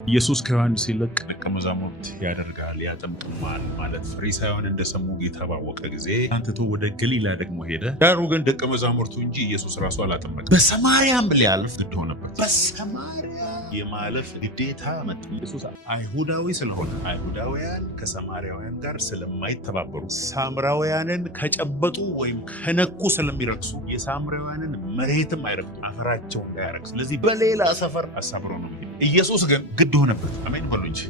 ኢየሱስ ከዮሐንስ ይልቅ ደቀ መዛሙርት ያደርጋል ያጠምቅማል ማለት ፈሪሳውያን እንደሰሙ ጌታ ባወቀ ጊዜ አንተቶ ወደ ገሊላ ደግሞ ሄደ። ዳሩ ግን ደቀ መዛሙርቱ እንጂ ኢየሱስ ራሱ አላጠመቀም። በሰማርያም ሊያልፍ ግድ ሆነበት። በሰማርያ የማለፍ ግዴታ መጣ። ኢየሱስ አይሁዳዊ ስለሆነ አይሁዳውያን ከሰማርያውያን ጋር ስለማይተባበሩ ሳምራውያንን ከጨበጡ ወይም ከነኩ ስለሚረክሱ የሳምራውያንን መሬትም አይረግጡ አፈራቸውን እንዳያረክሱ ስለዚህ በሌላ ሰፈር አሳምሮ ነው። ኢየሱስ ግን ግድ ሆነበት። አሜን በሉ እንጂ።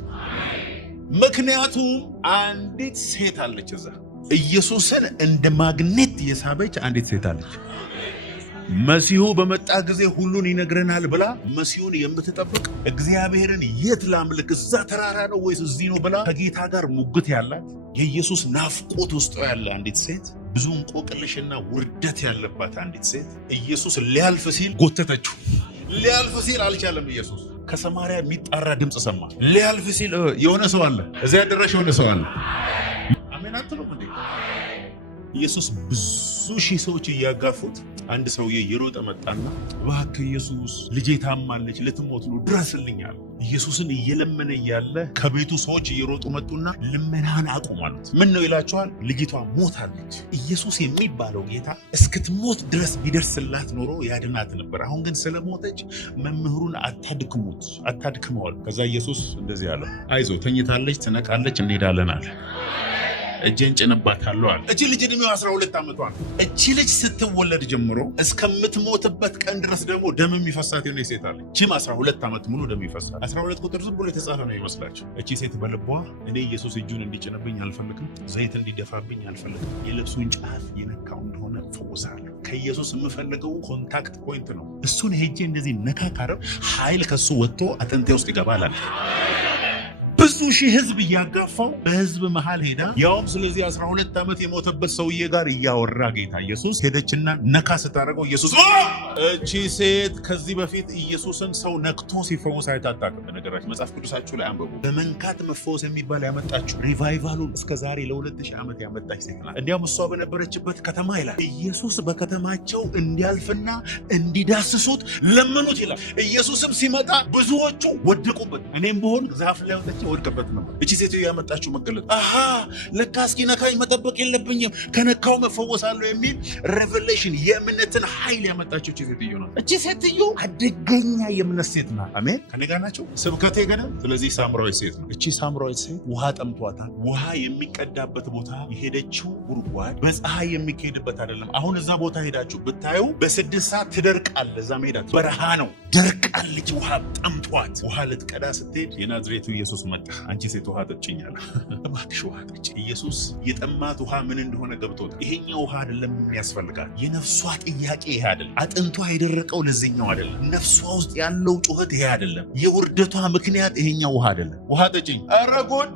ምክንያቱም አንዲት ሴት አለች እዛ ኢየሱስን እንደ ማግኔት የሳበች አንዲት ሴት አለች። መሲሁ በመጣ ጊዜ ሁሉን ይነግረናል ብላ መሲሁን የምትጠብቅ እግዚአብሔርን የት ላምልክ እዛ ተራራ ነው ወይስ እዚህ ነው ብላ ከጌታ ጋር ሙግት ያላት የኢየሱስ ናፍቆት ውስጥ ያለ አንዲት ሴት ብዙ እንቆቅልሽና ውርደት ያለባት አንዲት ሴት ኢየሱስ ሊያልፍ ሲል ጎተተችው። ሊያልፍ ሲል አልቻለም። ኢየሱስ ከሰማርያ የሚጣራ ድምፅ ሰማ። ሊያልፍ ሲል የሆነ ሰው አለ እዚያ ያደረሽ የሆነ ሰው አለ። አሜን አትሉም እንዴ? ኢየሱስ ብዙ ሺህ ሰዎች እያጋፉት አንድ ሰውዬ እየሮጠ መጣና እባክህ ኢየሱስ ልጄ ታማለች ልትሞት ነው ድረስልኛል። ኢየሱስን እየለመነ እያለ ከቤቱ ሰዎች እየሮጡ መጡና ልመናህን አቁም አሉት። ምን ነው ይላቸዋል? ልጅቷ ሞታለች። ኢየሱስ የሚባለው ጌታ እስክትሞት ድረስ ቢደርስላት ኖሮ ያድናት ነበር። አሁን ግን ስለሞተች መምህሩን አታድክመዋል። ከዛ ኢየሱስ እንደዚህ አለው፣ አይዞ ተኝታለች፣ ትነቃለች፣ እንሄዳለን አለ። እጄን ጭንባታለሁ አለ። እቺ ልጅ እድሜው 12 ዓመቷ ነው። እቺ ልጅ ስትወለድ ጀምሮ እስከምትሞትበት ቀን ድረስ ደግሞ ደም የሚፈሳት የሆነ ሴት አለች። እቺም 12 ዓመት ሙሉ ደም ይፈሳል። 12 ቁጥር ዝም ብሎ የተጻፈ ነው ይመስላችሁ። እቺ ሴት በልቧ እኔ ኢየሱስ እጁን እንዲጭንብኝ አልፈልግም፣ ዘይት እንዲደፋብኝ አልፈልግም፣ የልብሱን ጫፍ የነካው እንደሆነ ፈውሳለሁ። ከኢየሱስ የምፈልገው ኮንታክት ፖይንት ነው። እሱን ሄጄ እንደዚህ ነካ ካረብ ኃይል ከሱ ወጥቶ አጥንቴ ውስጥ ይገባል። ብዙ ሺህ ህዝብ እያጋፋው በህዝብ መሃል ሄዳ ያውም ስለዚህ 12 ዓመት የሞተበት ሰውዬ ጋር እያወራ ጌታ ኢየሱስ ሄደችና ነካ ስታደርገው ኢየሱስ እቺ ሴት ከዚህ በፊት ኢየሱስን ሰው ነክቶ ሲፈወስ አይታጣቅም። በነገራችን መጽሐፍ ቅዱሳችሁ ላይ አንብቡ። በመንካት መፈወስ የሚባል ያመጣችው ሪቫይቫሉን እስከዛሬ ለ2000 ዓመት ያመጣች ሴት ናት። እንዲያውም እሷ በነበረችበት ከተማ ይላል ኢየሱስ በከተማቸው እንዲያልፍና እንዲዳስሱት ለመኑት ይላል። ኢየሱስም ሲመጣ ብዙዎቹ ወደቁበት። እኔም ብሆን ዛፍ ላይ ወጥቼ ወድቀበት ነው። እቺ ሴትዮ ያመጣችው መገለጥ ለካ እስኪ ነካኝ መጠበቅ የለብኝም ከነካው መፈወሳለሁ የሚል ሬቨሌሽን የእምነትን ኃይል ያመጣችው እቺ ሴትዮ ነው። እቺ ሴትዮ አደገኛ የእምነት ሴት ናት። አሜን ከኔ ጋር ናቸው። ስብከቴ ገና ስለዚህ ሳምራዊት ሴት ነው። እቺ ሳምራዊት ሴት ውሃ ጠምቷታል። ውሃ የሚቀዳበት ቦታ የሄደችው ጉድጓድ በፀሐይ የሚካሄድበት አይደለም። አሁን እዛ ቦታ ሄዳችሁ ብታዩ በ6 ሰዓት ትደርቃለ። እዛ ሜዳት በረሃ ነው። ደርቃለች። ውሃ ጠምቷት ውሃ ልትቀዳ ስትሄድ የናዝሬቱ ኢየሱስ መጣ። አንቺ ሴት ውሃ ጠጭኛል፣ እባክሽ ውሃ ጠጭ። ኢየሱስ የጠማት ውሃ ምን እንደሆነ ገብቶታል። ይሄኛው ውሃ አይደለም የሚያስፈልጋት። የነፍሷ ጥያቄ ይሄ አይደለም። አጥንቷ የደረቀው ለዚህኛው አይደለም። ነፍሷ ውስጥ ያለው ጩኸት ይሄ አይደለም። የውርደቷ ምክንያት ይሄኛው ውሃ አይደለም። ውሃ ጠጭኝ። ኧረ ጎን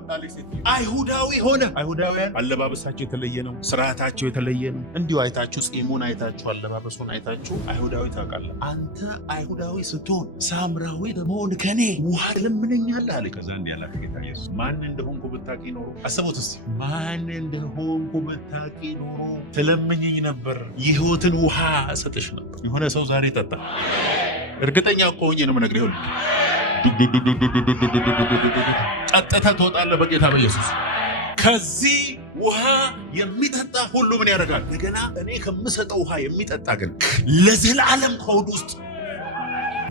አይሁዳዊ ሆነ። አይሁዳውያን አለባበሳቸው የተለየ ነው፣ ስርዓታቸው የተለየ ነው። እንዲሁ አይታችሁ ጺሙን አይታችሁ አለባበሱን አይታችሁ አይሁዳዊ ታውቃለህ። አንተ አይሁዳዊ ስትሆን ሳምራዊ መሆን ከኔ ውሃ ለምነኛለህ አለ። ከዛ እንዲያላ ጌታ ኢየሱስ ማን እንደሆንኩ ብታውቂ ኖሮ አስቡት እስቲ፣ ማን እንደሆንኩ ብታውቂ ኖሮ ትለምኝኝ ነበር፣ የሕይወትን ውሃ እሰጥሽ ነበር። የሆነ ሰው ዛሬ ጠጣ። እርግጠኛ እኮ ሆኜ ነው የምነግርህ። ጠጥተህ ትወጣለህ በጌታ በኢየሱስ። ከዚህ ውሃ የሚጠጣ ሁሉ ምን ያደርጋል? እንደገና እኔ ከምሰጠው ውሃ የሚጠጣ ግን ለዘላለም ከሆድ ውስጥ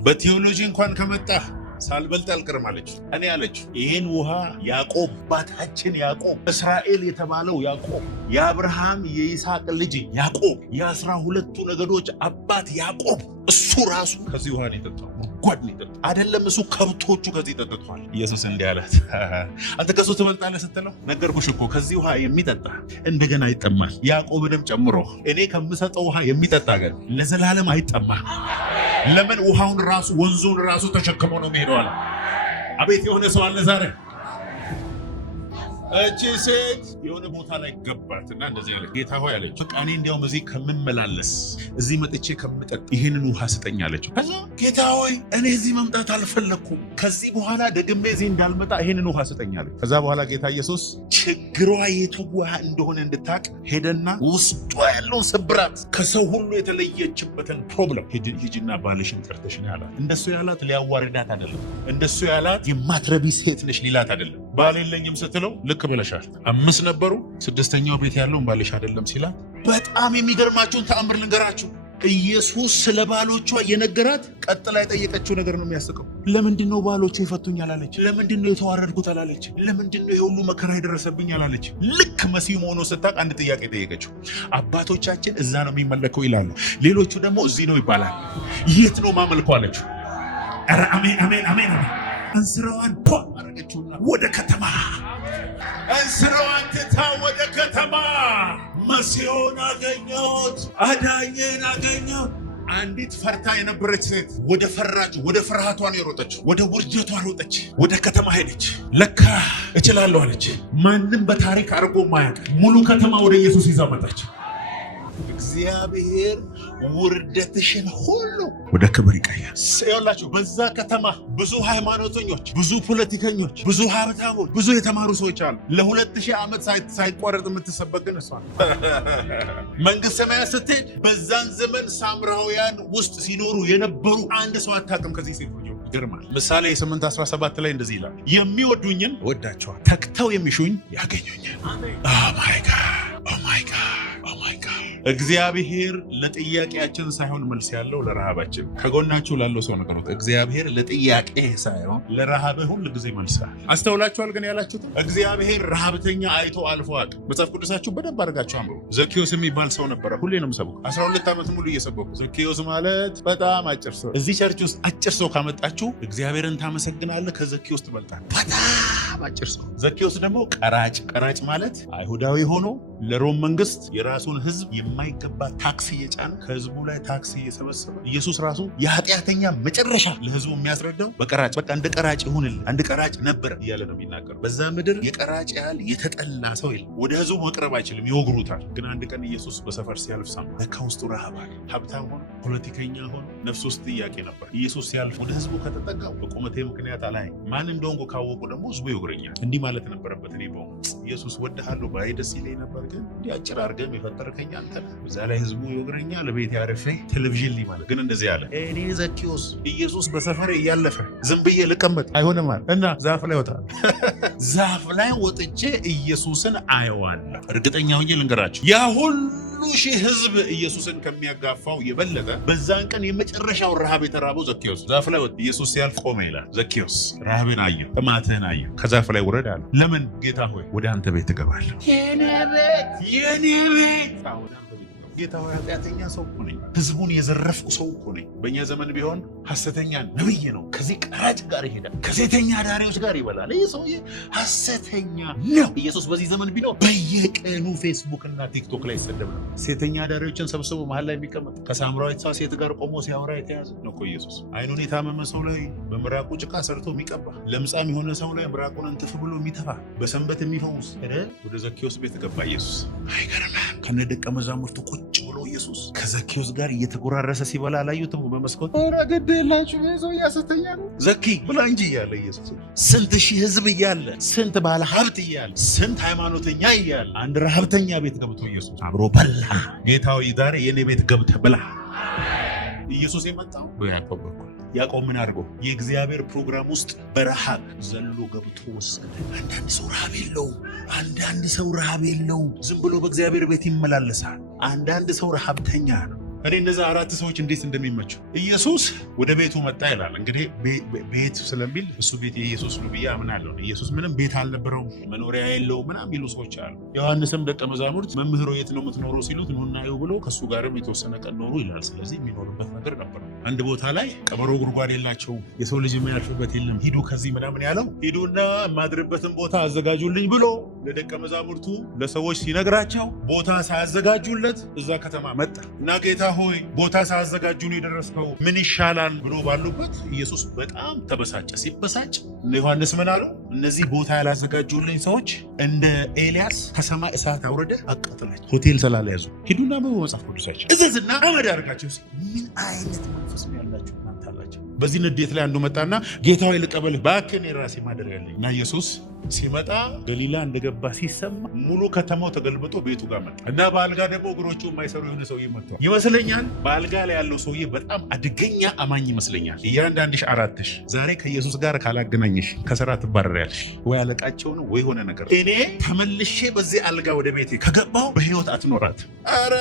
በቴዎሎጂ እንኳን ከመጣህ ሳልበልጥ አልቀርም አለች። እኔ አለች ይህን ውሃ ያዕቆብ አባታችን ያዕቆብ እስራኤል የተባለው ያዕቆብ የአብርሃም የይስሐቅ ልጅ ያዕቆብ የ12ቱ ነገዶች አባት ያዕቆብ እሱ ራሱ ከዚህ ውሃ ነው የጠጣው። ጉድጓድ ነው የጠጣው። አይደለም እሱ ከብቶቹ ከዚህ ጠጥተዋል። ኢየሱስ እንዲህ አላት፣ አንተ ከሱ ትበልጣለህ ስትለው ነገርኩሽ እኮ ከዚህ ውሃ የሚጠጣ እንደገና ይጠማል። ያዕቆብንም ጨምሮ እኔ ከምሰጠው ውሃ የሚጠጣ ግን ለዘላለም አይጠማም። ለምን? ውሃውን ራሱ ወንዙን ራሱ ተሸክሞ ነው የሚሄደው። አቤት የሆነ ሰው አለ ዛሬ። እቺ ሴት የሆነ ቦታ ላይ ገባትና እንደዚህ አለች፣ ጌታ ሆይ አለች፣ በቃ እኔ እንዲያውም እዚህ ከምመላለስ እዚህ መጥቼ ከምጠጥ ይሄንን ውሃ ስጠኝ አለችው። ከዛ ጌታ ሆይ እኔ እዚህ መምጣት አልፈለኩም፣ ከዚህ በኋላ ደግሜ እዚህ እንዳልመጣ ይሄንን ውሃ ስጠኝ አለች። ከዛ በኋላ ጌታ ኢየሱስ ችግሯ የተዋህ እንደሆነ እንድታቅ ሄደና ውስጧ ያለውን ስብራት ከሰው ሁሉ የተለየችበትን ፕሮብለም ሂጂና ባልሽን ጠርተሽ ነው ያላት። እንደሱ ያላት ሊያዋርዳት አይደለም። እንደሱ ያላት የማትረቢ ሴት ነሽ ሊላት አይደለም። ባል የለኝም ስትለው ልክ ብለሻል፣ 5 ነበሩ 6ኛው ቤት ያለውን ባልሽ አይደለም ሲላት፣ በጣም የሚገርማችሁን ተአምር ልንገራችሁ። ኢየሱስ ስለ ባሎቿ የነገራት ቀጥላ የጠየቀችው ነገር ነው የሚያስቀው። ለምንድን ነው ባሎቹ ይፈቱኛል አላለች። ለምንድን ነው የተዋረድኩት አላለች። ለምንድን ነው የሁሉ መከራ የደረሰብኝ አላለች። ልክ መሲሁ መሆኑ ስታውቅ አንድ ጥያቄ ጠየቀችው። አባቶቻችን እዛ ነው የሚመለከው ይላሉ፣ ሌሎቹ ደግሞ እዚህ ነው ይባላል። የት ነው ማመልከው አለችው። ኧረ አሜን አሜን አሜን። እንስራዋን አረገችውና ወደ ከተማ፣ እንስራዋን ትታ ወደ ከተማ መሲሆን አገኘሁት፣ አዳኜን አገኘሁት። አንዲት ፈርታ የነበረች ሴት ወደ ፍርሃቷን የሮጠች፣ ወደ ውርጀቷ ሮጠች፣ ወደ ከተማ ሄደች። ለካ እችላለሁ አለች። ማንም በታሪክ አድርጎ ማያውቅ ሙሉ ከተማ ወደ ኢየሱስ ይዛ መጣች። እግዚአብሔር ውርደትሽን ሁሉ ወደ ክብር ይቀይራል። ይኸውላችሁ በዛ ከተማ ብዙ ሃይማኖተኞች፣ ብዙ ፖለቲከኞች፣ ብዙ ሀብታሞች፣ ብዙ የተማሩ ሰዎች አሉ። ለ2000 ዓመት ሳይቋረጥ የምትሰበክ ግን እሷ መንግስተ ሰማያት ስትሄድ በዛን ዘመን ሳምራውያን ውስጥ ሲኖሩ የነበሩ አንድ ሰው አታውቅም ከዚህ ሴት ልጅ። ይገርማል። ምሳሌ 8:17 ላይ እንደዚህ ይላል፣ የሚወዱኝን ወዳቸዋል፣ ተግተው የሚሹኝ ያገኙኛል። ኦ ማይ ጋድ ኦ ማይ ጋድ ኦ ማይ ጋድ። እግዚአብሔር ለጥያቄያችን ሳይሆን መልስ ያለው ለረሃባችን። ከጎናችሁ ላለው ሰው ነገሩት፣ እግዚአብሔር ለጥያቄ ሳይሆን ለረሃብህ ሁሉ ጊዜ መልሳል። አስተውላችኋል ግን ያላችሁት እግዚአብሔር ረሃብተኛ አይቶ አልፎ አያውቅም። መጽሐፍ ቅዱሳችሁ በደንብ አድርጋችሁ አንብቡ። ዘኬዎስ የሚባል ሰው ነበረ። ሁሌ ነው የምሰብከው፣ 12 ዓመት ሙሉ እየሰበኩ። ዘኬዎስ ማለት በጣም አጭር ሰው። እዚህ ቸርች ውስጥ አጭር ሰው ካመጣችሁ እግዚአብሔርን ታመሰግናለህ፣ ከዘኬዎስ ትበልጣለህ። በጣም አጭር ሰው። ዘኬዎስ ደግሞ ቀራጭ ማለት አይሁዳዊ ሆኖ ለሮም መንግስት የራሱን ህዝብ የማይገባ ታክስ እየጫነ ከህዝቡ ላይ ታክስ እየሰበሰበ ኢየሱስ ራሱ የኃጢአተኛ መጨረሻ ለህዝቡ የሚያስረዳው በቀራጭ በቃ እንደ ቀራጭ ይሁንልህ፣ አንድ ቀራጭ ነበር እያለ ነው የሚናገር። በዛ ምድር የቀራጭ ያህል የተጠላ ሰው የለም። ወደ ህዝቡ መቅረብ አይችልም፣ ይወግሩታል። ግን አንድ ቀን ኢየሱስ በሰፈር ሲያልፍ ሰማ። ለካ ውስጡ ረሃብ አለ። ሀብታም ሆኖ ፖለቲከኛ ሆኖ ነፍስ ውስጥ ጥያቄ ነበር። ኢየሱስ ሲያልፍ ወደ ህዝቡ ከተጠጋው በቁመቴ ምክንያት አላየኝ፣ ማን እንደሆንኩ ካወቁ ደግሞ ህዝቡ ይወግረኛል። እንዲህ ማለት ነበረበት። እኔ በሆኑ ኢየሱስ ወድሃለሁ ባይ ደስ ይለኝ ነበር፣ ግን እንዲህ አጭር አድርገህ የፈጠርከኝ አንተ ነህ። በዛ ላይ ህዝቡ ይወግረኛል። ቤት ያረፈ ቴሌቪዥን ሊማለ ግን እንደዚህ አለ፣ እኔ ዘኬዎስ ኢየሱስ በሰፈሬ እያለፈ ዝም ብዬ ልቀመጥ አይሆንም አለ እና ዛፍ ላይ ወጣ። ዛፍ ላይ ወጥቼ ኢየሱስን አየዋለሁ። እርግጠኛ ሆኜ ልንገራችሁ ያ ሁሉ ሺህ ህዝብ ኢየሱስን ከሚያጋፋው የበለጠ በዛን ቀን የመጨረሻው ረሃብ የተራበው ዘኬዎስ ዛፍ ላይ ወጥ ኢየሱስ ሲያልፍ ቆመ ይላል። ዘኬዎስ ረሃብን አየሁ፣ ጥማትህን አየሁ፣ ከዛፍ ላይ ውረድ አለ። ለምን? ጌታ ሆይ ወደ አንተ ቤት እገባለሁ። የኔ ቤት ጌታ ሆይ ኃጢአተኛ ሰው እኮ ነኝ፣ ህዝቡን የዘረፍኩ ሰው እኮ ነኝ። በእኛ ዘመን ቢሆን ሐሰተኛ ነብይ ነው፣ ከዚህ ቀራጭ ጋር ይሄዳል፣ ከሴተኛ ዳሪዎች ጋር ይበላል። ይህ ሰውዬ ሐሰተኛ ነው። ኢየሱስ በዚህ ዘመን ቢኖር በየቀኑ ፌስቡክ እና ቲክቶክ ላይ ይሰደብ ነው። ሴተኛ ዳሪዎችን ሰብስቦ መሀል ላይ የሚቀመጥ ከሳምራዊቷ ሴት ጋር ቆሞ ሲያወራ የተያዘ ነው እኮ ኢየሱስ። አይኑን የታመመ ሰው ላይ በምራቁ ጭቃ ሰርቶ የሚቀባ፣ ለምጻም የሆነ ሰው ላይ ምራቁን እንትፍ ብሎ የሚተፋ፣ በሰንበት የሚፈውስ ወደ ዘኬዎስ ቤት ገባ ኢየሱስ። አይገርምም? ከነ ደቀ መዛሙርቱ ቁጭ ብሎ ኢየሱስ ከዘኬዎስ ጋር እየተጎራረሰ ሲበላ አላዩትም? በመስኮት ረገድ የላችሁ ሰው ሐሰተኛ ነው ዘኪ ብላ እንጂ እያለ ኢየሱስ። ስንት ሺህ ህዝብ እያለ፣ ስንት ባለ ሀብት እያለ፣ ስንት ሃይማኖተኛ እያለ አንድ ረሃብተኛ ቤት ገብቶ ኢየሱስ አብሮ በላ። ጌታዊ ዛሬ የኔ ቤት ገብተህ ብላ። ኢየሱስ የመጣው በያዕቆብ በኩል። ያዕቆብ ምን አድርጎ የእግዚአብሔር ፕሮግራም ውስጥ በረሃብ ዘሎ ገብቶ ወሰደ። አንዳንድ ሰው ረሃብ የለውም። አንዳንድ ሰው ረሃብ የለውም፣ ዝም ብሎ በእግዚአብሔር ቤት ይመላለሳል። አንዳንድ ሰው ረሃብተኛ ነው። እኔ እነዛ 4 ሰዎች እንዴት እንደሚመቸው ኢየሱስ ወደ ቤቱ መጣ ይላል። እንግዲህ ቤት ስለሚል እሱ ቤት የኢየሱስ ነው ብዬ አምናለሁ። ኢየሱስ ምንም ቤት አልነበረውም፣ መኖሪያ የለውም ምናምን የሚሉ ሰዎች አሉ። ዮሐንስም ደቀ መዛሙርት መምህሮ የት ነው የምትኖረው ሲሉት ኑ እናየው ብሎ ከእሱ ጋርም የተወሰነ ቀን ኖሩ ይላል። ስለዚህ የሚኖርበት ነገር ነበር። አንድ ቦታ ላይ ቀበሮ ጉድጓድ የላቸው፣ የሰው ልጅ የሚያልፍበት የለም፣ ሂዱ ከዚህ ምናምን ያለው ሂዱና የማድርበትን ቦታ አዘጋጁልኝ ብሎ ለደቀ መዛሙርቱ ለሰዎች ሲነግራቸው ቦታ ሳያዘጋጁለት እዛ ከተማ መጣ እና ጌታ ሆይ ቦታ ሳያዘጋጁን የደረስከው ምን ይሻላል ብሎ ባሉበት ኢየሱስ በጣም ተበሳጨ። ሲበሳጭ ዮሐንስ ምን አሉ? እነዚህ ቦታ ያላዘጋጁልኝ ሰዎች እንደ ኤልያስ ከሰማይ እሳት አውረደ አቃጥላቸው። ሆቴል ስላልያዙ ሂዱና በመጽሐፍ ቅዱሳቸው እዘዝና አመድ አድርጋቸው። ምን አይነት መንፈስ ነው ያላችሁ እናንተ አላቸው። በዚህ ንዴት ላይ አንዱ መጣና ጌታ ሆይ ልቀበልህ እባክህ እኔ ራሴ ማደሪያ ያለኝ እና ኢየሱስ ሲመጣ ገሊላ እንደገባ ሲሰማ ሙሉ ከተማው ተገልብጦ ቤቱ ጋር መጣ እና በአልጋ ደግሞ እግሮቹ የማይሰሩ የሆነ ሰውዬ መጥቷል ይመስለኛል። በአልጋ ላይ ያለው ሰውዬ በጣም አደገኛ አማኝ ይመስለኛል። እያንዳንድሽ አራትሽ ዛሬ ከኢየሱስ ጋር ካላገናኘሽ ከስራ ትባረሪያለሽ። ወይ አለቃቸው ነው ወይ ሆነ ነገር። እኔ ተመልሼ በዚህ አልጋ ወደ ቤቴ ከገባው በህይወት አትኖራት። አረ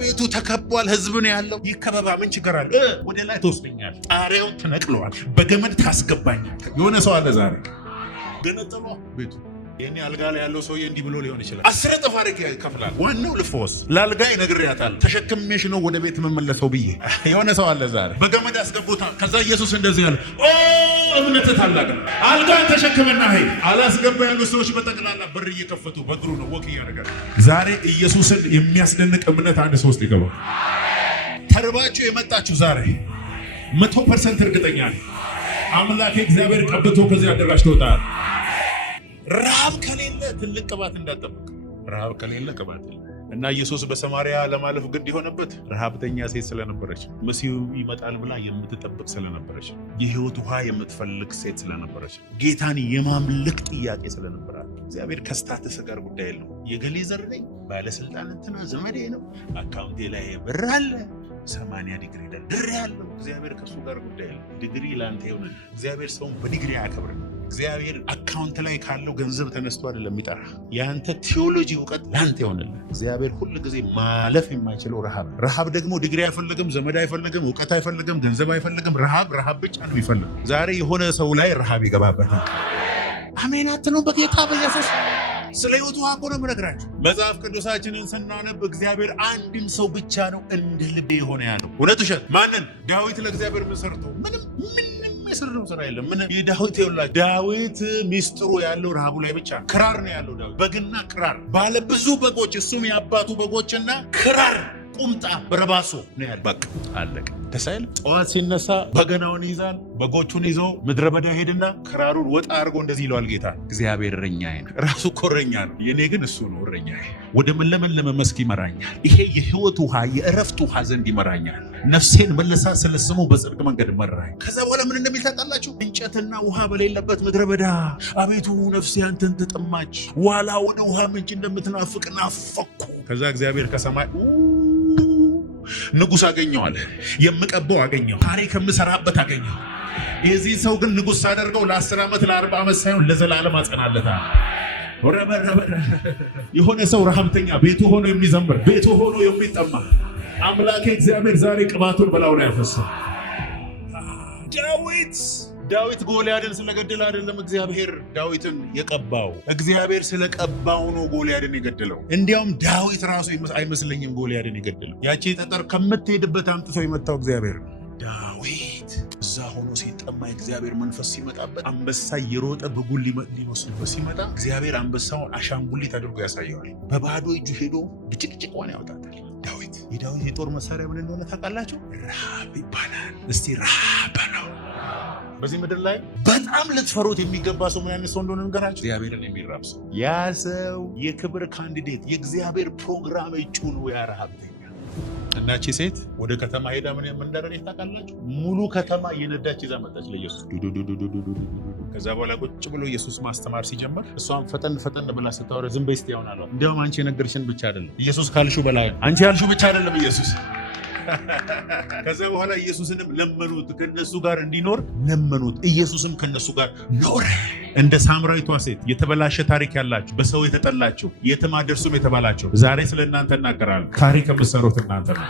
ቤቱ ተከቧል፣ ህዝብ ነው ያለው። ይከበባ ምን ችግር አለ? ወደ ላይ ተወስደኛል፣ ጣሪያውን ተነቅለዋል፣ በገመድ ታስገባኛል። የሆነ ሰው አለ ዛሬ ገነጠሏ ቤቱ። የኔ አልጋ ላይ ያለው ሰውዬ እንዲህ ብሎ ሊሆን ይችላል። 10 እጥፍ አድርጌ ይከፍላል። ዋናው ልፈወስ ለአልጋ ይነግርያታል። ተሸክሜሽ ነው ወደ ቤት መመለሰው ብዬ። የሆነ ሰው አለ ዛሬ በገመድ ያስገቡታል። ከዛ ኢየሱስ እንደዚህ ያለ እምነት ታላቅ አልጋን ተሸክመና ሄድ አላስገባ ያሉ ሰዎች በጠቅላላ በር እየከፈቱ በእግሩ ነው ወክ እያደረገ። ዛሬ ኢየሱስን የሚያስደንቅ እምነት አንድ ሰው ውስጥ ይገባል። ተርባችሁ የመጣችሁ ዛሬ 100% እርግጠኛ ነኝ አምላኬ እግዚአብሔር ቀብቶ ከዚህ አደራሽ ትወጣል። ረሃብ ከሌለ ትልቅ ቅባት እንዳጠብቅ። ረሃብ ከሌለ ቅባት የለ እና ኢየሱስ በሰማርያ ለማለፍ ግድ የሆነበት ረሃብተኛ ሴት ስለነበረች፣ መሲሁ ይመጣል ብላ የምትጠብቅ ስለነበረች፣ የህይወት ውሃ የምትፈልግ ሴት ስለነበረች፣ ጌታን የማምለክ ጥያቄ ስለነበራት። እግዚአብሔር ከስታትስ ጋር ጉዳይ የለው። የገሌ ዘር ነኝ፣ ባለስልጣን እንትና ዘመዴ ነው፣ አካውንቴ ላይ ብር አለ፣ 80 ዲግሪ ድር ያለው እግዚአብሔር ከሱ ጋር ጉዳይ የለው። ዲግሪ ላንተ ይሆናል። እግዚአብሔር ሰውን በዲግሪ አያከብርም። እግዚአብሔር አካውንት ላይ ካለው ገንዘብ ተነስቶ አይደለም የሚጠራ። ያንተ ቴዎሎጂ እውቀት ላንተ ይሆናል። እግዚአብሔር ሁሉ ጊዜ ማለፍ የማይችለው ረሃብ ደግሞ ዲግሪ አይፈልግም፣ ዘመድ አይፈልግም፣ እውቀት አይፈልግም፣ ገንዘብ አይፈልግም። ረሃብ ብቻ ነው የሚፈልግ። ዛሬ የሆነ ሰው ላይ ረሃብ ይገባበታል። አሜን አትነው? በጌታ በኢየሱስ ስለ ህይወቱ አቆ ነው የምነግራችሁ። መጽሐፍ ቅዱሳችንን ስናነብ እግዚአብሔር አንድን ሰው ብቻ ነው እንደ ልቤ የሆነ ያለው። እውነት ውሸት? ማንን? ዳዊት ለእግዚአብሔር ምን ሰርቶ? ምንም የሰራው ስራ የለም። ምን የዳዊት ይውላል። ዳዊት ሚስጥሩ ያለው ረሃቡ ላይ ብቻ። ክራር ነው ያለው ዳዊት፣ በግና ክራር፣ ባለ ብዙ በጎች፣ እሱም የአባቱ በጎችና ክራር ቁምጣ በረባሶ ነው ያለው። በቃ አለቀ። ተሳይል ጠዋት ሲነሳ በገናውን ይዛል፣ በጎቹን ይዞ ምድረ በዳ ሄድና ክራሩን ወጣ አድርጎ እንደዚህ ይለዋል፣ ጌታ እግዚአብሔር እረኛዬ ነው። ራሱ እኮ እረኛ ነው። የኔ ግን እሱ ነው እረኛዬ። ወደ ለመለመ መስክ ይመራኛል። ይሄ የህይወት ውሃ የእረፍት ውሃ ዘንድ ይመራኛል። ነፍሴን መለሳ ስለ ስሙ በጽድቅ መንገድ መራኝ። ከዛ በኋላ ምን እንደሚል ታውቃላችሁ? እንጨትና ውሃ በሌለበት ምድረ በዳ አቤቱ ነፍሴ አንተን ተጠማች፣ ዋላ ወደ ውሃ ምንጭ እንደምትናፍቅ ናፈኩ። ከዛ እግዚአብሔር ከሰማይ ንጉሥ አገኘዋል። የምቀበው አገኘው። ታሪክ የምሰራበት አገኘው። የዚህ ሰው ግን ንጉሥ ሳደርገው ለ10 ዓመት ለ40 ዓመት ሳይሆን ለዘላለም አጸናለታል። የሆነ ሰው ረሃብተኛ ቤቱ ሆኖ የሚዘምር ቤቱ ሆኖ የሚጠማ አምላኬ እግዚአብሔር ዛሬ ቅባቱን በላዩ ላይ ያፈሳል። ዳዊት ጎልያድን ስለገደለ አይደለም እግዚአብሔር ዳዊትን የቀባው። እግዚአብሔር ስለቀባው ነው ጎልያድን የገደለው። እንዲያውም ዳዊት ራሱ አይመስለኝም ጎልያድን የገደለው። ያቺ ጠጠር ከምትሄድበት አምጥቶ የመታው እግዚአብሔር ነው። ዳዊት እዛ ሆኖ ሲጠማ የእግዚአብሔር መንፈስ ሲመጣበት አንበሳ እየሮጠ በጉን ሊወስድበት ሲመጣ እግዚአብሔር አንበሳውን አሻንጉሊት አድርጎ ያሳየዋል። በባዶ እጁ ሄዶ ብጭቅጭቋን ያወጣታል። የዳዊት የጦር መሳሪያ ምን እንደሆነ ታውቃላችሁ? ረሃብ ይባላል። እስቲ ረሃብ ነው። በዚህ ምድር ላይ በጣም ልትፈሩት የሚገባ ሰው ምን አይነት ሰው እንደሆነ ንገራችሁ። እግዚአብሔርን የሚራብ ሰው። ያ ሰው የክብር ካንዲዴት፣ የእግዚአብሔር ፕሮግራም እጩ ነው። ያ ረሃብተኛ እናቺ ሴት ወደ ከተማ ሄዳ ምን እንዳደረገች ታውቃላችሁ? ሙሉ ከተማ እየነዳች ይዛ መጣች ለኢየሱስ። ከዛ በኋላ ቁጭ ብሎ ኢየሱስ ማስተማር ሲጀምር እሷም ፈጠን ብላ ስታወራ ዝም በይ እስቲ ያውናል። እንዲያውም አንቺ የነገርሽን ብቻ አይደለም ኢየሱስ ካልሽው በላይ አንቺ ያልሽው ብቻ አይደለም ኢየሱስ። ከዛ በኋላ ኢየሱስንም ለመኑት፣ ከነሱ ጋር እንዲኖር ለመኑት። ኢየሱስም ከነሱ ጋር ኖረ። እንደ ሳምራዊቷ ሴት የተበላሸ ታሪክ ያላችሁ፣ በሰው የተጠላችሁ፣ የትም አትደርሱም የተባላችሁ ዛሬ ስለ እናንተ እናገራለሁ። ታሪክ የምትሰሩት እናንተ ነው።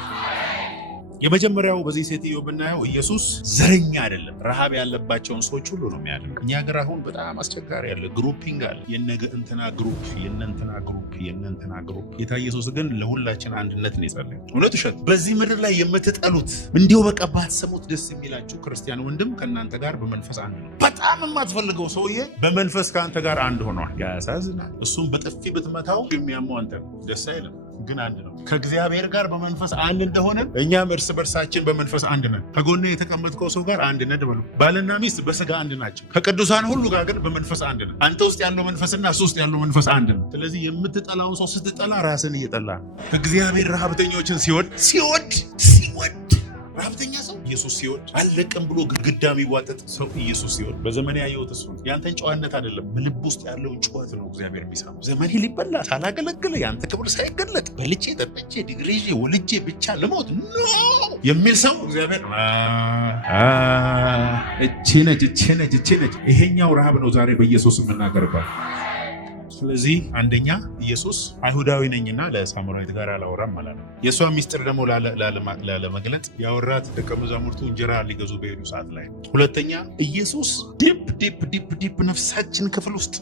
የመጀመሪያው በዚህ ሴትዮ ብናየው ኢየሱስ ዘረኛ አይደለም። ረሃብ ያለባቸውን ሰዎች ሁሉ ነው የሚያደርገው። እኛ ሀገር አሁን በጣም አስቸጋሪ ያለ ግሩፒንግ አለ። የነገ እንትና ግሩፕ፣ የነንትና ግሩፕ፣ የነንትና ግሩፕ። ጌታ ኢየሱስ ግን ለሁላችን አንድነት ነው የጸለየው። እውነት ውሸት? በዚህ ምድር ላይ የምትጠሉት እንዲሁ በቃ ባትሰሙት ደስ የሚላችሁ ክርስቲያን ወንድም ከእናንተ ጋር በመንፈስ አንድ ነው። በጣም የማትፈልገው ሰውዬ በመንፈስ ከአንተ ጋር አንድ ሆኗል። ያሳዝናል። እሱም በጥፊ ብትመታው የሚያመው አንተ ነው። ደስ አይልም ግን አንድ ነው። ከእግዚአብሔር ጋር በመንፈስ አንድ እንደሆነ እኛም እርስ በርሳችን በመንፈስ አንድ ነን። ከጎን የተቀመጥከው ሰው ጋር አንድ ነን በሉ። ባልና ሚስት በስጋ አንድ ናቸው። ከቅዱሳን ሁሉ ጋር ግን በመንፈስ አንድ ነን። አንተ ውስጥ ያለው መንፈስና እሱ ውስጥ ያለው መንፈስ አንድ ነው። ስለዚህ የምትጠላውን ሰው ስትጠላ ራስን እየጠላ ነው። እግዚአብሔር ረሃብተኞችን ሲወድ ረሃብተኛ ሰው ኢየሱስ ሲወድ፣ አለቅም ብሎ ግድግዳ የሚዋጠጥ ሰው ኢየሱስ ሲወድ፣ በዘመኔ ያየሁት እሱ ነው። ያንተን ጨዋነት አይደለም፣ ልብ ውስጥ ያለውን ጨዋት ነው እግዚአብሔር የሚሰማው። ዘመኔ ሊበላ ሳላገለግል ያንተ ክብር ሳይገለጥ በልቼ ጠጥቼ ዲግሪ ይዤ ወልጄ ብቻ ልሞት ኖ የሚል ሰው እግዚአብሔር እቺ ነች። ይሄኛው ረሃብ ነው ዛሬ በኢየሱስ የምናገርባት። ስለዚህ አንደኛ ኢየሱስ አይሁዳዊ ነኝና ለሳምራዊት ጋር አላወራም ማለት ነው። የእሷ ሚስጥር ደግሞ ላለመግለጥ ያወራት ደቀ መዛሙርቱ እንጀራ ሊገዙ በሄዱ ሰዓት ላይ። ሁለተኛ ኢየሱስ ዲፕ ነፍሳችን ክፍል ውስጥ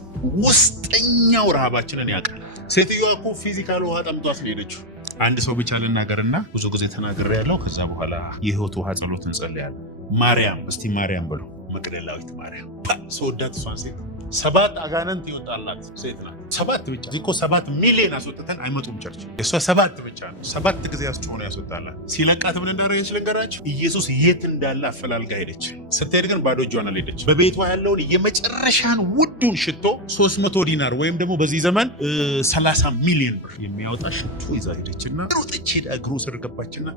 ውስጠኛው ረሃባችንን ያውቃል። ሴትዮዋ እኮ ፊዚካል ውሃ ጠምቷት ነው ሄደችው። አንድ ሰው ብቻ ልናገርና ብዙ ጊዜ ተናግሬ ያለው ከዛ በኋላ የህይወት ውሃ ጸሎት እንጸልያለን። ማርያም፣ እስቲ ማርያም ብሎ መቅደላዊት ማርያም ሰወዳት እሷን ሴት 7 አጋንንት ይወጣላት ሴት ናት። 7 ብቻ እኮ 7 ሚሊዮን አስወጥተን አይመጡም ቸርች። የእሷ 7 ብቻ ነው። 7 ጊዜ አስጮሆ ነው ያስወጣላት። ሲለቃት ምን እንዳደረገች ልንገራችሁ። ኢየሱስ የት እንዳለ አፈላልጋ ሄደች። ስትሄድ ግን ባዶ እጇን አልሄደች። በቤቷ ያለውን የመጨረሻን ውዱን ሽቶ 300 ዲናር ወይም ደግሞ በዚህ ዘመን 30 ሚሊዮን ብር የሚያወጣ ሽቶ ይዛ ሄደችና ሮጠች። ሄዳ እግሩ ስር ገባችና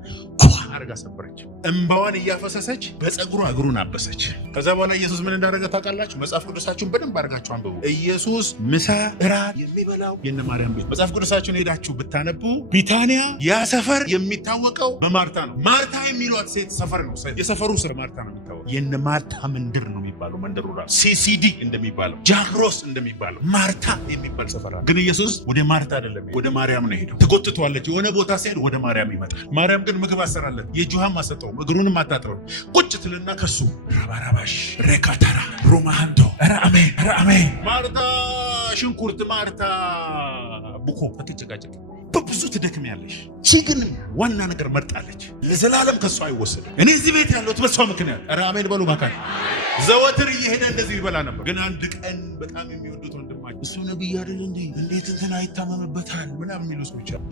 አርጋ ሰበረች። እንባዋን እያፈሰሰች በፀጉሩ እግሩን አበሰች። ከዛ በኋላ ኢየሱስ ምን እንዳደረገ ታውቃላችሁ? መጽሐፍ ቅዱሳችሁን በደንብ አድርጋችሁ አንብቡ። ኢየሱስ ምሳ እራት የሚበላው የነ ማርያም ቤት። መጽሐፍ ቅዱሳችሁን ሄዳችሁ ብታነቡ ቢታንያ ያ ሰፈር የሚታወቀው በማርታ ነው። ማርታ የሚሏት ሴት ሰፈር ነው። የሰፈሩ ስር ማርታ ነው የሚታወቀው። የነ ማርታ መንደር ነው የሚባለው። መንደሩ ራሱ ሲሲዲ እንደሚባለው ጃክሮስ እንደሚባለው ማርታ የሚባል ሰፈር አለ። ግን ኢየሱስ ወደ ማርታ አይደለም ወደ ማርያም ነው ሄደው። ትጎትቷለች። የሆነ ቦታ ሲሄድ ወደ ማርያም ይመጣል። ማርያም ግን ምግብ አሰራለት። የጁሃም አሰጠው። እግሩንም አታጥበው። ቁጭ ትልና ከሱ ራባራባሽ ሬካታራ ሮማሃንዶ ራአሜ ማርታ ሽንኩርት፣ ማርታ ቡኮ አትጨቃጨቅ። በብዙ ትደክሚያለሽ። ግን ዋና ነገር መርጣለች። ለዘላለም ከሷ አይወሰድም። እኔ እዚህ ቤት ያለሁት በሷ ምክንያት። ራአሜን በሉ ማካል ዘወትር እየሄደ እንደዚህ ይበላ ነበር። ግን አንድ ቀን በጣም የሚወዱት ወንድማቸው እሱ ነብይ አይደል እንዴ? እንዴት እንትና ይታመምበታል ምናምን የሚሉ ሰዎች አሉ።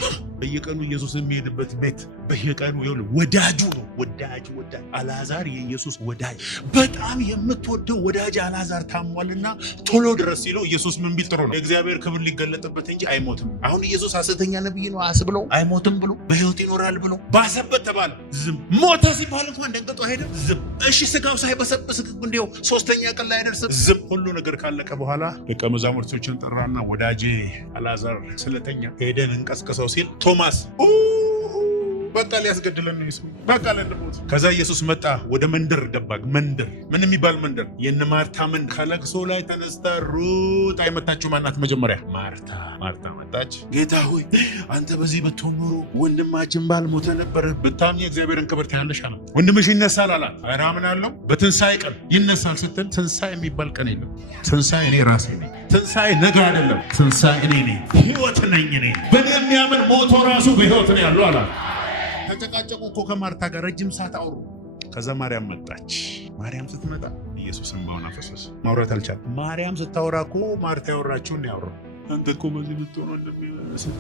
በየቀኑ ኢየሱስ የሚሄድበት ቤት በየቀኑ ይሁን ወዳጁ ነው። ወዳጅ አልዓዛር የኢየሱስ ወዳጅ፣ በጣም የምትወደው ወዳጅ አልዓዛር ታሟልና ቶሎ ድረስ ሲለው ኢየሱስ ምን ቢል ጥሩ ነው? የእግዚአብሔር ክብር ሊገለጥበት እንጂ አይሞትም። አሁን ኢየሱስ ሐሰተኛ ነብይ ነው አስብለው አይሞትም ብሎ በህይወት ይኖራል ብሎ ባሰበት ተባለ። ዝም ሞተ ሲባል እንኳን ደንገጦ ሄደ። ዝም እሺ፣ ስጋው ሳይበሰብስ እንዲያው 3ኛ ቀን ላይ አይደርስም። ዝም ሁሉ ነገር ካለቀ በኋላ ደቀ መዛሙርቶችን ጠራና ወዳጄ አልዓዛር ስለተኛ ሄደን እንቀስቅሰው ሲል ቶማስ በቃ ሊያስገድለን ነው ይስሙ በቃ ለንሞት። ከዛ ኢየሱስ መጣ። ወደ መንደር ገባ። መንደር ምን የሚባል መንደር? የነ ማርታ መንደር። ከለቅሶ ላይ ተነስታ ሩጥ አይመታችሁ ማናት? መጀመሪያ ማርታ መጣች። ጌታ ሆይ አንተ በዚህ ብትሆን ኖሮ ወንድማችን ባልሞተ ነበር። ብታምኚ የእግዚአብሔርን ክብር ታያለሽ አላት። ወንድምሽ ይነሳል አላት። ኧረ አምናለሁ በትንሣኤ ቀን ይነሳል ስትል ትንሣኤ የሚባል ቀን የለም። ትንሣኤ እኔ ራሴ ነኝ። ትንሣኤ ነገ አይደለም። ትንሣኤ እኔ ነኝ። ህይወት ነኝ እኔ። በእኔ የሚያምን ሞቶ ራሱ በህይወት ነው ያለው አላት። ተጨቃጨቁ እኮ ከማርታ ጋር ረጅም ሰዓት አውሩ። ከዛ ማርያም መጣች። ማርያም ስትመጣ ኢየሱስ እንባውን አፈሰሰ። ማውራት አልቻለም። ማርያም ስታወራ እኮ ማርታ ያወራችውን ያወራው። አንተ እኮ በዚህ ብትሆን እንደሚመስል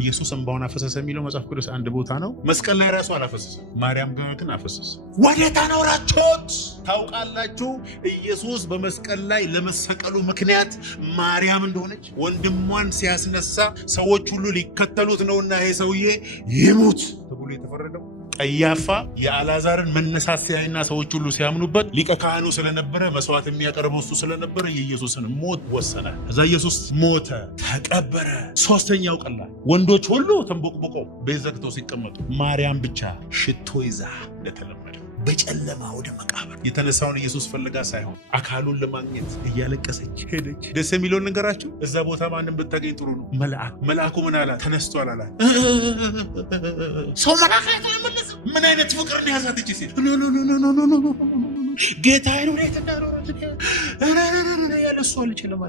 ኢየሱስ እንባውን አፈሰሰ የሚለው መጽሐፍ ቅዱስ አንድ ቦታ ነው። መስቀል ላይ ራሱ አላፈሰሰም። ማርያም ግን አፈሰሰ። ወዴት አኖራችሁት? ታውቃላችሁ ኢየሱስ በመስቀል ላይ ለመሰቀሉ ምክንያት ማርያም እንደሆነች። ወንድሟን ሲያስነሳ ሰዎች ሁሉ ሊከተሉት ነውና ይሄ ሰውዬ ይሙት ተብሎ የተፈረደው ቀያፋ የአልዓዛርን መነሳት ሲያይና ሰዎች ሁሉ ሲያምኑበት ሊቀ ካህኑ ስለነበረ መስዋዕት የሚያቀርበው እሱ ስለነበረ የኢየሱስን ሞት ወሰነ። ከዛ ኢየሱስ ሞተ፣ ተቀበረ። 3ኛው ቀን ላይ ወንዶች ሁሉ ተንቦቅቦቀው ቤት ዘግተው ሲቀመጡ ማርያም ብቻ ሽቶ ይዛ እንደተለመደ በጨለማ ወደ መቃብር የተነሳውን ኢየሱስ ፈልጋ ሳይሆን አካሉን ለማግኘት እያለቀሰች ሄደች። ደስ የሚለውን ነገራችሁ እዛ ቦታ ማንም ብታገኝ ጥሩ ነው። መልአኩ ምን አላት? ተነስቷል አላት። ሰው መልአክ አይመለስም። ምን አይነት ፍቅር ነው ያዛት እቺ ሴት? ጌታዬ ነው ያለሱ አልችልም።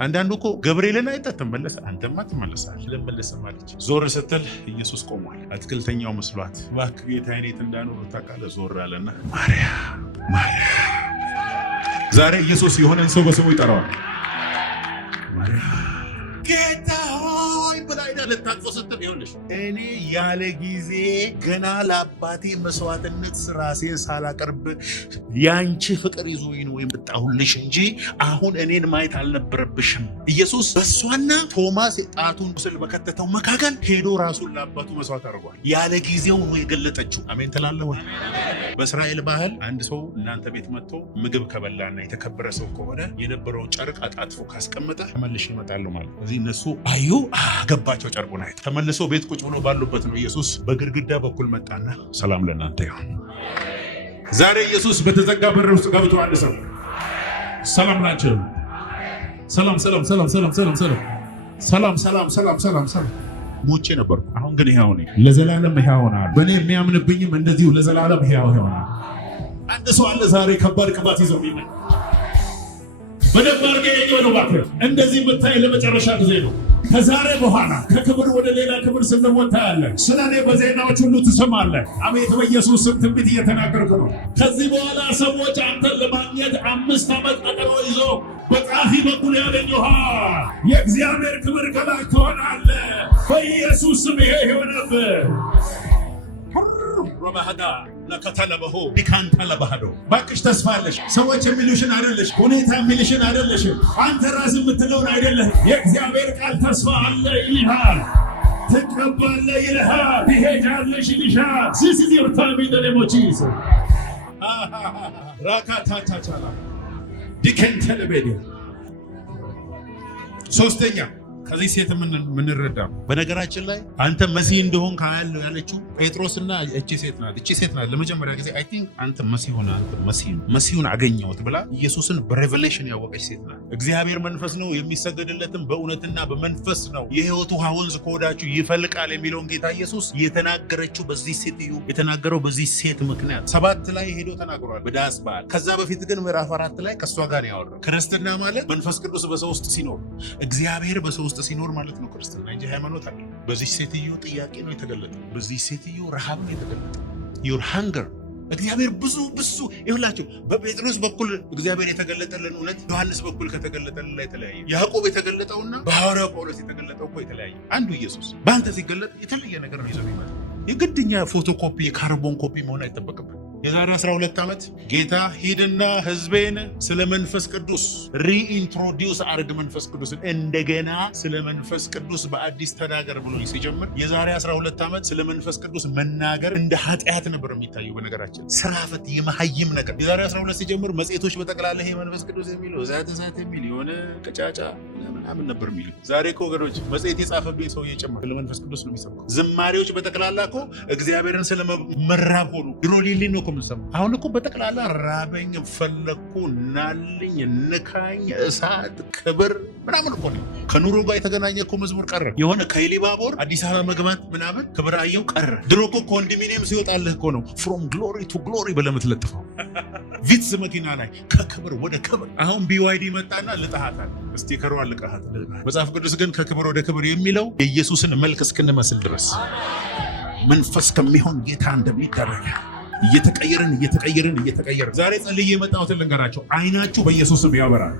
አንዳንዱ እኮ ገብርኤልን አይተህ ትመለስ፣ አንተማ ትመለሳለህ። ልመለስም አለች። ዞር ስትል ኢየሱስ ቆሟል። አትክልተኛው መስሏት እባክህ ጌታዬን የት እንዳኖር ታውቃለህ? ዞር አለና ማርያም። ዛሬ ኢየሱስ የሆነን ሰው በስሙ ይጠራዋል። ጌታ ሆይ ብላ ሄዳ ልታቅፈው ስትል ይኸውልሽ እኔ ያለ ጊዜ ገና ለአባቴ መስዋዕትነት ራሴን ሳላቀርብ ያንቺ ፍቅር ይዞኝ ነው የመጣሁልሽ እንጂ አሁን እኔን ማየት አልነበረብሽም። ኢየሱስ በእሷና ቶማስ ጣቱን ቁስል በከተተው መካከል ሄዶ ራሱን ለአባቱ መስዋዕት አድርጓል። ያለ ጊዜው ነው የገለጠችው። አሜን ትላለህ? በእስራኤል ባህል አንድ ሰው እናንተ ቤት መጥቶ ምግብ ከበላና የተከበረ ሰው ከሆነ የነበረውን ጨርቅ አጣጥፎ ካስቀመጠ ተመልሼ እመጣለሁ ማለት ነው። እነሱ አዩ ገባቸው። ጨርቁን አይተው ተመልሰው ቤት ቁጭ ብሎ ባሉበት ነው ኢየሱስ በግድግዳ በኩል መጣና ሰላም ለእናንተ ይሁን። ዛሬ ኢየሱስ በተዘጋ በር ውስጥ ገብቶ አንድ ሰው ሰላም ናቸው። ሰላም ሞቼ ነበርኩ፣ አሁን ግን ሕያው ነኝ። ለዘላለም ሕያው ሆናለሁ። በእኔ የሚያምንብኝም እንደዚሁ ለዘላለም ሕያው ይሆናል። አንድ ሰው አለ ዛሬ ከባድ ቅባት ይዘው ይመጣ በደንብ አድርገህ የሆነው እባክህ እንደዚህ የምታይ ለመጨረሻ ጊዜ ነው። ከዛሬ በኋላ ከክብር ወደ ሌላ ክብር ስንወጣ ያለን ስለ እኔ በዜናዎች ሁሉ ትሰማለህ። አሜን። በኢየሱስ ስም ትንቢት እየተናገርኩ ነው። ከዚህ በኋላ ሰዎች አንተን ለማግኘት 5 ዓመት ቀጠሮ ይዞ በጣፊ በኩል ያገኙሃል። የእግዚአብሔር ክብር ከላይ ትሆናለህ። በኢየሱስ ስም ይሄ ይሆነብህ። ረባሃዳ ለከተለበሆ ዲካንታ ለባህዶ ባክሽ ተስፋለሽ። ሰዎች የሚሉሽን አይደለሽ፣ ሁኔታ የሚልሽን አይደለሽ፣ አንተ ራስ የምትለውን አይደለህ። የእግዚአብሔር ቃል ተስፋ አለ ይልሃል። ትቀባለህ ይልሃል። ትሄጃለሽ ይልሻል። This is your time in the name of Jesus. ራካታቻቻላ ዲከንተለበዲ ሶስተኛ ከዚህ ሴት የምንረዳ በነገራችን ላይ አንተ መሲህ እንደሆን ካያል ያለችው ጴጥሮስና እቺ ሴት ናት። ለመጀመሪያ ጊዜ አይ ቲንክ አንተ መሲሁን አገኘሁት ብላ ኢየሱስን በሬቨሌሽን ያወቀች ሴት ናት። እግዚአብሔር መንፈስ ነው፣ የሚሰገድለትም በእውነትና በመንፈስ ነው። የሕይወት ውሃ ወንዝ ከሆዳችሁ ይፈልቃል የሚለውን ጌታ ኢየሱስ የተናገረችው በዚህ ሴትዮ የተናገረው በዚህ ሴት ምክንያት 7 ላይ ሄዶ ተናግሯል በዳስ በዓል። ከዛ በፊት ግን ምዕራፍ 4 ላይ ከሷ ጋር ነው ያወራው። ክርስትና ማለት መንፈስ ቅዱስ በሰው ውስጥ ሲኖር እግዚአብሔር በሰው ውስጥ ሲኖር ማለት ነው ክርስትና እንጂ ሃይማኖት አይደለም። በዚህ ሴትዮ ጥያቄ ነው የተገለጠው። በዚህ ሴትዮ ረሃብ ነው የተገለጠው። your hunger እግዚአብሔር ብዙ ይሁላችሁ። በጴጥሮስ በኩል እግዚአብሔር የተገለጠልን እውነት ዮሐንስ በኩል ከተገለጠልን ላይ የተለያየ። ያዕቆብ የተገለጠውና በሐዋርያው ጳውሎስ የተገለጠው እኮ የተለያየ። አንዱ ኢየሱስ በአንተ ሲገለጥ የተለየ ነገር ነው ይዘው የሚመጣው። የግድኛ ፎቶኮፒ የካርቦን ኮፒ መሆን አይጠበቅብን። የዛሬ 12 ዓመት ጌታ ሂድና ህዝቤን ስለ መንፈስ ቅዱስ ሪኢንትሮዲውስ አርግ፣ መንፈስ ቅዱስን እንደገና ስለ መንፈስ ቅዱስ በአዲስ ተናገር ብሎ ሲጀምር የዛሬ 12 ዓመት ስለ መንፈስ ቅዱስ መናገር እንደ ኃጢአት ነበር የሚታየው። በነገራችን ስራፈት የመሀይም ነገር የዛሬ 12 ሲጀምር መጽሔቶች በጠቅላላ ይሄ መንፈስ ቅዱስ የሚለው ዛት የሚል የሆነ ቀጫጫ ምናምን ነበር የሚለው። ዛሬ እኮ ወገኖች መጽሔት የጻፈብኝ ሰው እየጨመረ ስለ መንፈስ ቅዱስ ነው የሚሰብከው። ዝማሬዎች በጠቅላላ እኮ እግዚአብሔርን ስለመራብ ሆኑ። ድሮ ሊሊን ነው የምንሰማው። አሁን እኮ በጠቅላላ ራበኝ፣ ፈለኩ፣ ናልኝ፣ ንካኝ፣ እሳት፣ ክብር ምናምን እኮ ነው። ከኑሮ ጋር የተገናኘ እኮ መዝሙር ቀረ። የሆነ ከኢሊባቦር አዲስ አበባ መግባት ምናምን ክብር አየው ቀረ። ድሮ እኮ ኮንዶሚኒየም ሲወጣልህ እኮ ነው ፍሮም ግሎሪ ቱ ግሎሪ ብለህ የምትለጥፈው ቪትስ መኪና ላይ ከክብር ወደ ክብር። አሁን ቢዋይዲ መጣና ልጠሃታል፣ ስቲከሩ አልቀሃት። መጽሐፍ ቅዱስ ግን ከክብር ወደ ክብር የሚለው የኢየሱስን መልክ እስክንመስል ድረስ መንፈስ ከሚሆን ጌታ እንደሚደረግ እየተቀየርን ዛሬ ጸልዬ የመጣሁትን ልንገራቸው። አይናችሁ በኢየሱስም ያበራል።